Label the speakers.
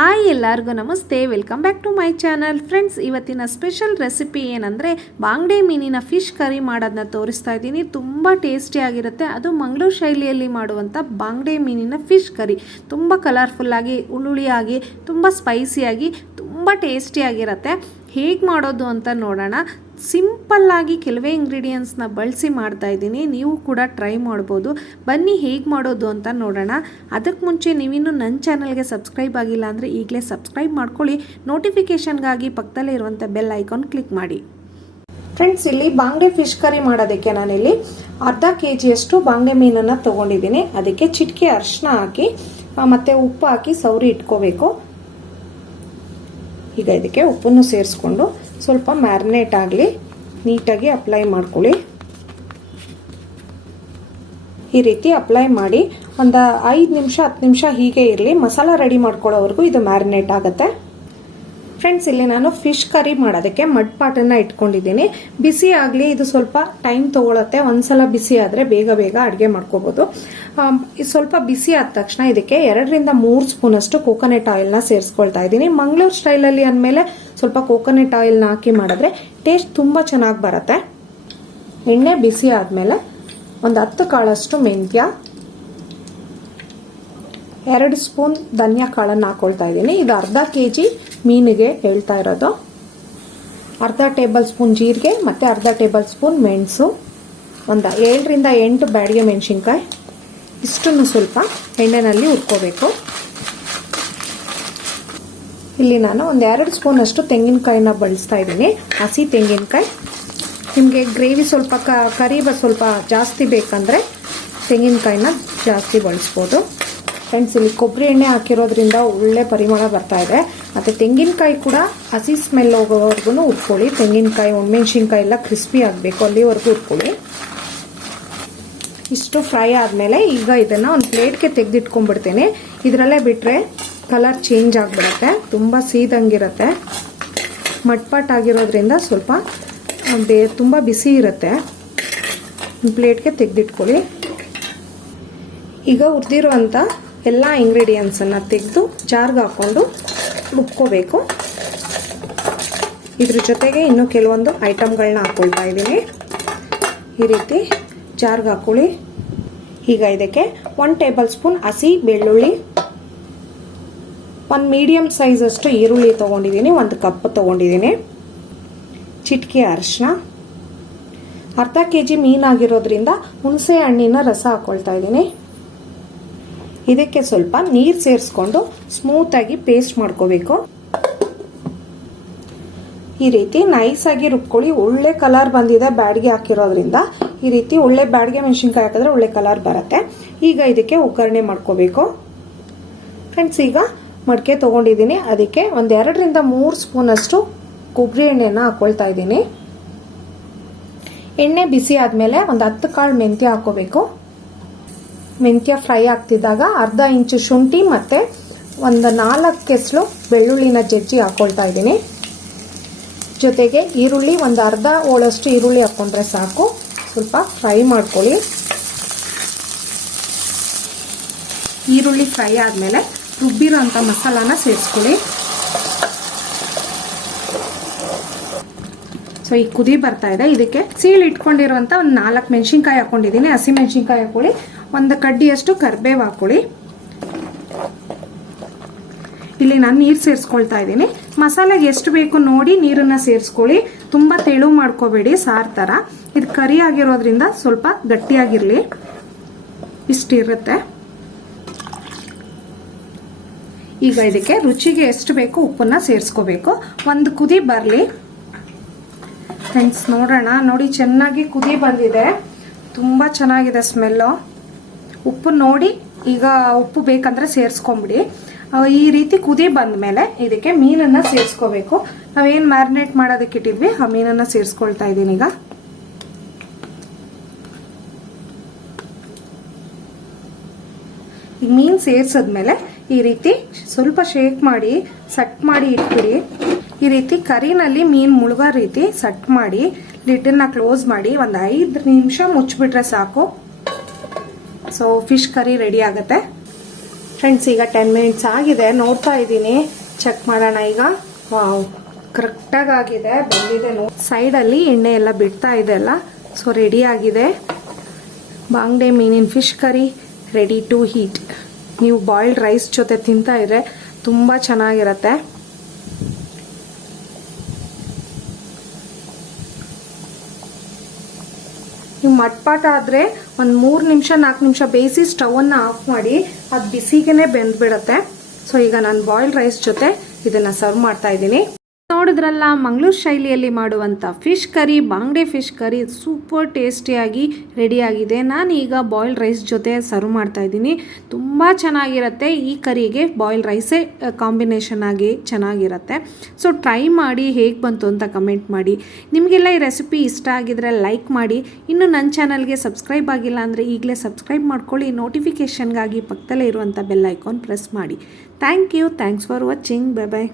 Speaker 1: Hi ಎಲ್ಲರಿಗೂ ನಮಸ್ತೆ, welcome back to my channel. Friends, ಇವತ್ತಿನ ಸ್ಪೆಷಲ್ ರೆಸಿಪಿ ಏನಂದರೆ ಬಾಂಗ್ಡೆ ಮೀನಿನ ಫಿಶ್ ಕರಿ ಮಾಡೋದನ್ನ ತೋರಿಸ್ತಾ ಇದ್ದೀನಿ. ತುಂಬ ಟೇಸ್ಟಿಯಾಗಿರುತ್ತೆ ಅದು ಮಂಗಳೂರು ಶೈಲಿಯಲ್ಲಿ ಮಾಡುವಂಥ ಬಾಂಗ್ಡೆ ಮೀನಿನ ಫಿಶ್ ಕರಿ. ತುಂಬ ಕಲರ್ಫುಲ್ಲಾಗಿ ಉಳುಳಿಯಾಗಿ ತುಂಬ ಸ್ಪೈಸಿಯಾಗಿ ತುಂಬ ಟೇಸ್ಟಿಯಾಗಿರುತ್ತೆ ಹೇಗೆ ಮಾಡೋದು ಅಂತ ನೋಡೋಣ. ಸಿಂಪಲ್ಲಾಗಿ ಕೆಲವೇ ಇಂಗ್ರೀಡಿಯೆಂಟ್ಸ್ನ ಬಳಸಿ ಮಾಡ್ತಾ ಇದ್ದೀನಿ. ನೀವು ಕೂಡ ಟ್ರೈ ಮಾಡ್ಬೋದು. ಬನ್ನಿ ಹೇಗೆ ಮಾಡೋದು ಅಂತ ನೋಡೋಣ. ಅದಕ್ಕೆ ಮುಂಚೆ ನೀವಿನ್ನೂ ನನ್ನ ಚಾನಲ್ಗೆ ಸಬ್ಸ್ಕ್ರೈಬ್ ಆಗಿಲ್ಲ ಅಂದರೆ ಈಗಲೇ ಸಬ್ಸ್ಕ್ರೈಬ್ ಮಾಡ್ಕೊಳ್ಳಿ. ನೋಟಿಫಿಕೇಷನ್ಗಾಗಿ ಪಕ್ಕದಲ್ಲೇ ಇರುವಂಥ ಬೆಲ್ ಐಕಾನ್ ಕ್ಲಿಕ್ ಮಾಡಿ. ಫ್ರೆಂಡ್ಸ್ ಇಲ್ಲಿ ಬಾಂಗ್ಡೆ ಫಿಶ್ ಕರಿ ಮಾಡೋದಕ್ಕೆ ನಾನಿಲ್ಲಿ ಅರ್ಧ ಕೆ ಜಿಯಷ್ಟು ಬಾಂಗ್ಡೆ ಮೀನನ್ನು ತೊಗೊಂಡಿದ್ದೀನಿ. ಅದಕ್ಕೆ ಚಿಟಿಕೆ ಅರಿಶಿನ ಹಾಕಿ ಮತ್ತು ಉಪ್ಪು ಹಾಕಿ ಸೌರಿ ಇಟ್ಕೋಬೇಕು. ಈಗ ಇದಕ್ಕೆ ಉಪ್ಪನ್ನು ಸೇರಿಸ್ಕೊಂಡು ಸ್ವಲ್ಪ ಮ್ಯಾರಿನೇಟ್ ಆಗಲಿ, ನೀಟಾಗಿ ಅಪ್ಲೈ ಮಾಡ್ಕೊಳ್ಳಿ. ಈ ರೀತಿ ಅಪ್ಲೈ ಮಾಡಿ, ಒಂದು ಐದು ನಿಮಿಷ, ಹತ್ತು ನಿಮಿಷ ಹೀಗೆ ಇರಲಿ, ಮಸಾಲ ರೆಡಿ ಮಾಡ್ಕೊಳ್ಳೋವರೆಗೂ ಇದು ಮ್ಯಾರಿನೇಟ್ ಆಗುತ್ತೆ. ಫ್ರೆಂಡ್ಸ್ ಇಲ್ಲಿ ನಾನು ಫಿಶ್ ಕರಿ ಮಾಡೋದಕ್ಕೆ ಮಡ್ ಪಾಟನ್ನು ಇಟ್ಕೊಂಡಿದ್ದೀನಿ. ಬಿಸಿ ಆಗಲಿ, ಇದು ಸ್ವಲ್ಪ ಟೈಮ್ ತೊಗೊಳತ್ತೆ. ಒಂದ್ಸಲ ಬಿಸಿ ಆದರೆ ಬೇಗ ಬೇಗ ಅಡುಗೆ ಮಾಡ್ಕೋಬೋದು. ಸ್ವಲ್ಪ ಬಿಸಿ ಆದ ತಕ್ಷಣ ಇದಕ್ಕೆ ಎರಡರಿಂದ ಮೂರು ಸ್ಪೂನಷ್ಟು ಕೋಕೋನಟ್ ಆಯಿಲ್ನ ಸೇರಿಸ್ಕೊಳ್ತಾ ಇದ್ದೀನಿ. ಮಂಗಳೂರು ಸ್ಟೈಲಲ್ಲಿ ಅಂದಮೇಲೆ ಸ್ವಲ್ಪ ಕೋಕೋನಟ್ ಆಯಿಲ್ನ ಹಾಕಿ ಮಾಡಿದ್ರೆ ಟೇಸ್ಟ್ ತುಂಬ ಚೆನ್ನಾಗಿ ಬರುತ್ತೆ. ಎಣ್ಣೆ ಬಿಸಿ ಆದಮೇಲೆ ಒಂದು ಹತ್ತು ಕಾಳಷ್ಟು ಮೆಂತ್ಯ ಎರಡು ಸ್ಪೂನ್ ಧನಿಯಾ ಕಾಳನ್ನು ಹಾಕೊಳ್ತಾ ಇದ್ದೀನಿ. ಇದು ಅರ್ಧ ಕೆ ಜಿ ಮೀನಿಗೆ ಹೇಳ್ತಾ ಇರೋದು. ಅರ್ಧ ಟೇಬಲ್ ಸ್ಪೂನ್ ಜೀರಿಗೆ ಮತ್ತು ಅರ್ಧ ಟೇಬಲ್ ಸ್ಪೂನ್ ಮೆಣಸು. ಒಂದು ಏಳರಿಂದ ಎಂಟು ಬ್ಯಾಡಿಗೆ ಮೆಣಸಿನ್ಕಾಯಿ. ಇಷ್ಟನ್ನು ಸ್ವಲ್ಪ ಎಣ್ಣೆನಲ್ಲಿ ಉರ್ಕೋಬೇಕು ಇಲ್ಲಿ ನಾನು ಒಂದು ಎರಡು ಸ್ಪೂನಷ್ಟು ತೆಂಗಿನಕಾಯಿನ ಬಳಸ್ತಾ ಇದ್ದೀನಿ. ಹಸಿ ತೆಂಗಿನಕಾಯಿ. ನಿಮಗೆ ಗ್ರೇವಿ ಸ್ವಲ್ಪ ಕ ಕರಿ ಸ್ವಲ್ಪ ಜಾಸ್ತಿ ಬೇಕಂದರೆ ತೆಂಗಿನಕಾಯಿನ ಜಾಸ್ತಿ ಬಳಸ್ಬೋದು. ಫ್ರೆಂಡ್ಸ್, ಇಲ್ಲಿ ಕೊಬ್ಬರಿ ಎಣ್ಣೆ ಹಾಕಿರೋದ್ರಿಂದ ಒಳ್ಳೆ ಪರಿಮಳ ಬರ್ತಾ ಇದೆ. ಮತ್ತು ತೆಂಗಿನಕಾಯಿ ಕೂಡ ಹಸಿ ಸ್ಮೆಲ್ ಹೋಗೋವರೆಗೂ ಉಟ್ಕೊಳ್ಳಿ. ತೆಂಗಿನಕಾಯಿ, ಒಣಮೆಣ್ಸಿನ್ಕಾಯಿ ಎಲ್ಲ ಕ್ರಿಸ್ಪಿ ಆಗಬೇಕು. ಅಲ್ಲಿವರೆಗೂ ಉಟ್ಕೊಳ್ಳಿ. ಇಷ್ಟು ಫ್ರೈ ಆದಮೇಲೆ ಈಗ ಇದನ್ನು ಒಂದು ಪ್ಲೇಟ್ಗೆ ತೆಗೆದಿಟ್ಕೊಂಡ್ಬಿಡ್ತೀನಿ. ಇದರಲ್ಲೇ ಬಿಟ್ಟರೆ ಕಲರ್ ಚೇಂಜ್ ಆಗಿಬಿಡುತ್ತೆ. ತುಂಬ ಸೀದಂಗಿರುತ್ತೆ. ಮಟ್ಪಟ್ ಆಗಿರೋದ್ರಿಂದ ಸ್ವಲ್ಪ ಬೇ ತುಂಬ ಬಿಸಿ ಇರುತ್ತೆ. ಒಂದು ಪ್ಲೇಟ್ಗೆ ತೆಗೆದಿಟ್ಕೊಳ್ಳಿ. ಈಗ ಹುರಿದಿರುವಂಥ ಎಲ್ಲ ಇಂಗ್ರೀಡಿಯೆಂಟ್ಸನ್ನು ತೆಗೆದು, ಜಾರ್ಗೆ ಹಾಕ್ಕೊಂಡು ರುಬ್ಕೋಬೇಕು. ಇದ್ರ ಜೊತೆಗೆ ಇನ್ನೂ ಕೆಲವೊಂದು ಐಟಮ್ಗಳನ್ನ ಹಾಕ್ಕೊಳ್ತಾ ಇದ್ದೀನಿ. ಈ ರೀತಿ ಜಾರ್ಗೆ ಹಾಕ್ಕೊಳ್ಳಿ ಈಗ ಇದಕ್ಕೆ ಒನ್ ಟೇಬಲ್ ಸ್ಪೂನ್ ಹಸಿ ಬೆಳ್ಳುಳ್ಳಿ, ಒಂದು ಮೀಡಿಯಮ್ ಸೈಜಷ್ಟು ಈರುಳ್ಳಿ ತೊಗೊಂಡಿದ್ದೀನಿ, ಒಂದು ಕಪ್ ತೊಗೊಂಡಿದ್ದೀನಿ. ಚಿಟಿಕೆ ಅರಿಶಿನ. ಅರ್ಧ ಕೆ ಜಿ ಮೀನಾಗಿರೋದ್ರಿಂದ ಹುಣಸೆ ಹಣ್ಣಿನ ರಸ ಹಾಕ್ಕೊಳ್ತಾ ಇದ್ದೀನಿ. ಇದಕ್ಕೆ ಸ್ವಲ್ಪ ನೀರು ಸೇರಿಸ್ಕೊಂಡು ಸ್ಮೂತಾಗಿ ಪೇಸ್ಟ್ ಮಾಡ್ಕೋಬೇಕು. ಈ ರೀತಿ ನೈಸಾಗಿ ರುಬ್ಕೊಳ್ಳಿ. ಒಳ್ಳೆ ಕಲರ್ ಬಂದಿದೆ ಬ್ಯಾಡ್ಗೆ ಹಾಕಿರೋದ್ರಿಂದ. ಈ ರೀತಿ ಒಳ್ಳೆ ಬ್ಯಾಡ್ಗೆ ಮೆಣಸಿನ್ಕಾಯಿ ಹಾಕಿದ್ರೆ ಒಳ್ಳೆ ಕಲರ್ ಬರುತ್ತೆ. ಈಗ ಇದಕ್ಕೆ ಒಗ್ಗರಣೆ ಮಾಡ್ಕೋಬೇಕು. ಫ್ರೆಂಡ್ಸ್ ಈಗ ಮಡಿಕೆ ತೊಗೊಂಡಿದ್ದೀನಿ. ಅದಕ್ಕೆ ಒಂದೆರಡರಿಂದ ಮೂರು ಸ್ಪೂನಷ್ಟು ಕೊಬ್ಬರಿ ಎಣ್ಣೆನ ಹಾಕ್ಕೊಳ್ತಾ ಇದ್ದೀನಿ. ಎಣ್ಣೆ ಬಿಸಿ ಆದಮೇಲೆ ಒಂದು ಹತ್ತು ಕಾಳು ಮೆಂತ್ಯ ಹಾಕೋಬೇಕು. ಮೆಂತ್ಯ ಫ್ರೈ ಆಗ್ತಿದ್ದಾಗ ಅರ್ಧ ಇಂಚು ಶುಂಠಿ ಮತ್ತು ಒಂದು ನಾಲ್ಕು ಕೆಸಲು ಬೆಳ್ಳುಳ್ಳಿನ ಜಜ್ಜಿ ಹಾಕ್ಕೊಳ್ತಾ ಇದ್ದೀನಿ. ಜೊತೆಗೆ ಈರುಳ್ಳಿ ಒಂದು ಅರ್ಧ ಹೋಳಷ್ಟು ಈರುಳ್ಳಿ ಹಾಕ್ಕೊಂಡ್ರೆ ಸಾಕು. ಸ್ವಲ್ಪ ಫ್ರೈ ಮಾಡ್ಕೊಳ್ಳಿ. ಈರುಳ್ಳಿ ಫ್ರೈ ಆದಮೇಲೆ ರುಬ್ಬಿರೋ ಅಂಥ ಮಸಾಲಾನ ಸೇರಿಸ್ಕೊಳ್ಳಿ. ಸೊ, ಈ ಕುದಿ ಬರ್ತಾ ಇದೆ. ಇದಕ್ಕೆ ಸೀಳು ಇಟ್ಕೊಂಡಿರುವಂಥ ಒಂದು ನಾಲ್ಕು ಮೆಣಸಿನ್ಕಾಯಿ ಹಾಕ್ಕೊಂಡಿದ್ದೀನಿ ಹಸಿ ಮೆಣಸಿನ್ಕಾಯಿ ಹಾಕೊಳ್ಳಿ. ಒಂದು ಕಡ್ಡಿಯಷ್ಟು ಕರ್ಬೇವು ಹಾಕೊಳ್ಳಿ. ಇಲ್ಲಿ ನಾನು ನೀರು ಸೇರಿಸ್ಕೊಳ್ತಾ ಇದ್ದೀನಿ. ಮಸಾಲೆಗೆ ಎಷ್ಟು ಬೇಕು ನೋಡಿ ನೀರನ್ನು ಸೇರಿಸ್ಕೊಳ್ಳಿ. ತುಂಬ ತೆಳು ಮಾಡ್ಕೋಬೇಡಿ ಸಾರು ಥರ ಇದು ಕರಿ ಆಗಿರೋದ್ರಿಂದ ಸ್ವಲ್ಪ ಗಟ್ಟಿಯಾಗಿರಲಿ. ಇಷ್ಟಿರುತ್ತೆ. ಈಗ ಇದಕ್ಕೆ ರುಚಿಗೆ ಎಷ್ಟು ಬೇಕು ಉಪ್ಪನ್ನು ಸೇರಿಸ್ಕೋಬೇಕು. ಒಂದು ಕುದಿ ಬರಲಿ. ಫ್ರೆಂಡ್ಸ್ ನೋಡೋಣ. ನೋಡಿ, ಚೆನ್ನಾಗಿ ಕುದಿ ಬಂದಿದೆ. ತುಂಬ ಚೆನ್ನಾಗಿದೆ ಸ್ಮೆಲ್ಲು ಉಪ್ಪು ನೋಡಿ ಈಗ ಉಪ್ಪು ಬೇಕಂದ್ರೆ ಸೇರಿಸ್ಕೊಂಬಿಡಿ. ಈ ರೀತಿ ಕುದಿ ಬಂದ ಮೇಲೆ ಇದಕ್ಕೆ ಮೀನನ್ನ ಸೇರಿಸ್ಕೋಬೇಕು. ನಾವೇನು ಮ್ಯಾರಿನೇಟ್ ಮಾಡೋದಕ್ಕೆ ಇಟ್ಟಿದ್ವಿ, ಆ ಮೀನನ್ನ ಸೇರಿಸ್ಕೊಳ್ತಾ ಇದ್ದೀನಿ ಈಗ. ಈಗ ಮೀನು ಸೇರಿಸಿದ್ಮೇಲೆ ಈ ರೀತಿ ಸ್ವಲ್ಪ ಶೇಕ್ ಮಾಡಿ, ಸಟ್ ಮಾಡಿ ಇಟ್ಬಿಡಿ. ಈ ರೀತಿ ಕರಿನಲ್ಲಿ ಮೀನು ಮುಳುಗೋ ರೀತಿ ಸಟ್ ಮಾಡಿ, ಲಿಡ್ಡನ್ನ ಕ್ಲೋಸ್ ಮಾಡಿ ಒಂದು ಐದು ನಿಮಿಷ ಮುಚ್ಚಿಬಿಟ್ರೆ ಸಾಕು. ಸೊ ಫಿಶ್ ಕರಿ ರೆಡಿ ಆಗುತ್ತೆ.
Speaker 2: ಫ್ರೆಂಡ್ಸ್ ಈಗ ಟೆನ್ ಮಿನಿಟ್ಸ್ ಆಗಿದೆ. ನೋಡ್ತಾ ಇದ್ದೀನಿ. ಚೆಕ್ ಮಾಡೋಣ ಈಗ. ಕರೆಕ್ಟಾಗಿ ಆಗಿದೆ. ಬಂದಿದೆ ಸೈಡಲ್ಲಿ ಎಣ್ಣೆ ಎಲ್ಲ ಬಿಡ್ತಾ ಇದೆ ಅಲ್ಲ? ಸೊ ರೆಡಿ ಆಗಿದೆ. ಬಾಂಗ್ಡೆ ಮೀನಿನ fish curry ready to heat ನೀವು ಬಾಯ್ಲ್ಡ್ ರೈಸ್ ಜೊತೆ ತಿಂತಾ ಇದ್ರೆ ತುಂಬ ಚೆನ್ನಾಗಿರತ್ತೆ. ನೀವು ಮಟ್ಪಾಟ ಆದರೆ ಒಂದು ಮೂರು ನಿಮಿಷ ನಾಲ್ಕು ನಿಮಿಷ ಬೇಯಿಸಿ ಸ್ಟವನ್ನು ಆಫ್ ಮಾಡಿ, ಅದು ಬಿಸಿಗೆ ಬೆಂದ್ಬಿಡತ್ತೆ. ಸೊ ಈಗ ನಾನು ಬಾಯ್ಲ್ಡ್ ರೈಸ್ ಜೊತೆ ಇದನ್ನು ಸರ್ವ್ ಮಾಡ್ತಾ ಇದ್ದೀನಿ.
Speaker 1: ನೋಡಿದ್ರಲ್ಲ, ಮಂಗಳೂರು ಶೈಲಿಯಲ್ಲಿ ಮಾಡುವಂಥ ಫಿಶ್ ಕರಿ, ಬಾಂಗ್ಡೆ ಫಿಶ್ ಕರಿ ಸೂಪರ್ ಟೇಸ್ಟಿಯಾಗಿ ರೆಡಿಯಾಗಿದೆ. ನಾನು ಈಗ ಬಾಯ್ಲ್ಡ್ ರೈಸ್ ಜೊತೆ ಸರ್ವ್ ಮಾಡ್ತಾ ಇದ್ದೀನಿ. ತುಂಬ ಚೆನ್ನಾಗಿರುತ್ತೆ. ಈ ಕರಿಗೆ ಬಾಯ್ಲ್ ರೈಸೇ ಕಾಂಬಿನೇಷನ್ ಆಗಿ ಚೆನ್ನಾಗಿರುತ್ತೆ. ಸೊ, ಟ್ರೈ ಮಾಡಿ, ಹೇಗೆ ಬಂತು ಅಂತ ಕಮೆಂಟ್ ಮಾಡಿ. ನಿಮಗೆಲ್ಲ ಈ ರೆಸಿಪಿ ಇಷ್ಟ ಆಗಿದ್ರೆ ಲೈಕ್ ಮಾಡಿ. ಇನ್ನು ನನ್ನ ಚಾನಲ್ಗೆ ಸಬ್ಸ್ಕ್ರೈಬ್ ಆಗಿಲ್ಲ ಅಂದರೆ ಈಗಲೇ ಸಬ್ಸ್ಕ್ರೈಬ್ ಮಾಡ್ಕೊಳ್ಳಿ. ನೋಟಿಫಿಕೇಷನ್ಗಾಗಿ ಪಕ್ಕದಲ್ಲೇ ಇರುವಂಥ ಬೆಲ್ ಐಕಾನ್ ಪ್ರೆಸ್ ಮಾಡಿ. Thank you. Thanks for watching. Bye bye